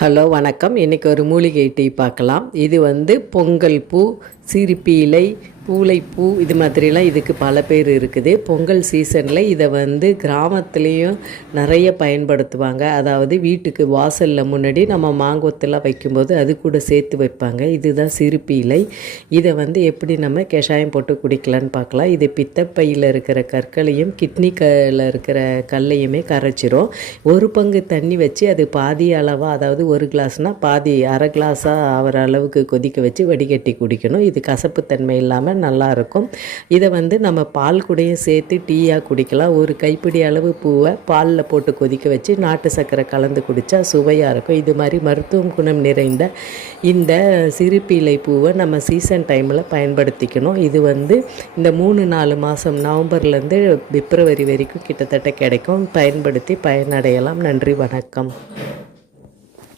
Hello வணக்கம். இன்றைக்கி ஒரு மூலிகை டீ பார்க்கலாம். இது பொங்கல் பூ, சிரிப்பி இலை, பூளைப்பூ இது மாதிரிலாம் இதுக்கு பல பேர் இருக்குது. பொங்கல் சீசனில் இதை கிராமத்துலேயும் நிறைய பயன்படுத்துவாங்க. அதாவது வீட்டுக்கு வாசலில் முன்னாடி நம்ம மாங்கொத்தெல்லாம் வைக்கும்போது அது கூட சேர்த்து வைப்பாங்க. இதுதான் சிரிப்பி இலை. இதை எப்படி நம்ம கஷாயம் போட்டு குடிக்கலான்னு பார்க்கலாம். இது பித்தப்பையில் இருக்கிற கற்களையும் கிட்னிக்கில் இருக்கிற கல்லையுமே கரைச்சிரும். ஒரு பங்கு தண்ணி வச்சு அது பாதி அளவாக, அதாவது ஒரு கிளாஸ்னால் பாதி அரை கிளாஸாக ஆகிற அளவுக்கு கொதிக்க வச்சு வடிகட்டி குடிக்கணும். இது கசப்புத்தன்மை இல்லாமல் நல்லாயிருக்கும். இதை நம்ம பால் கூடயும் சேர்த்து டீயாக குடிக்கலாம். ஒரு கைப்பிடி அளவு பூவை பாலில் போட்டு கொதிக்க வச்சு நாட்டு சர்க்கரை கலந்து குடித்தா சுவையாக இருக்கும். இது மாதிரி மருத்துவ குணம் நிறைந்த இந்த சிரிப்பி இலை பூவை நம்ம சீசன் டைமில் பயன்படுத்திக்கணும். இது இந்த 3-4 மாதம் நவம்பர்லேருந்து பிப்ரவரி வரைக்கும் கிட்டத்தட்ட கிடைக்கும். பயன்படுத்தி பயனடையலாம். நன்றி, வணக்கம்.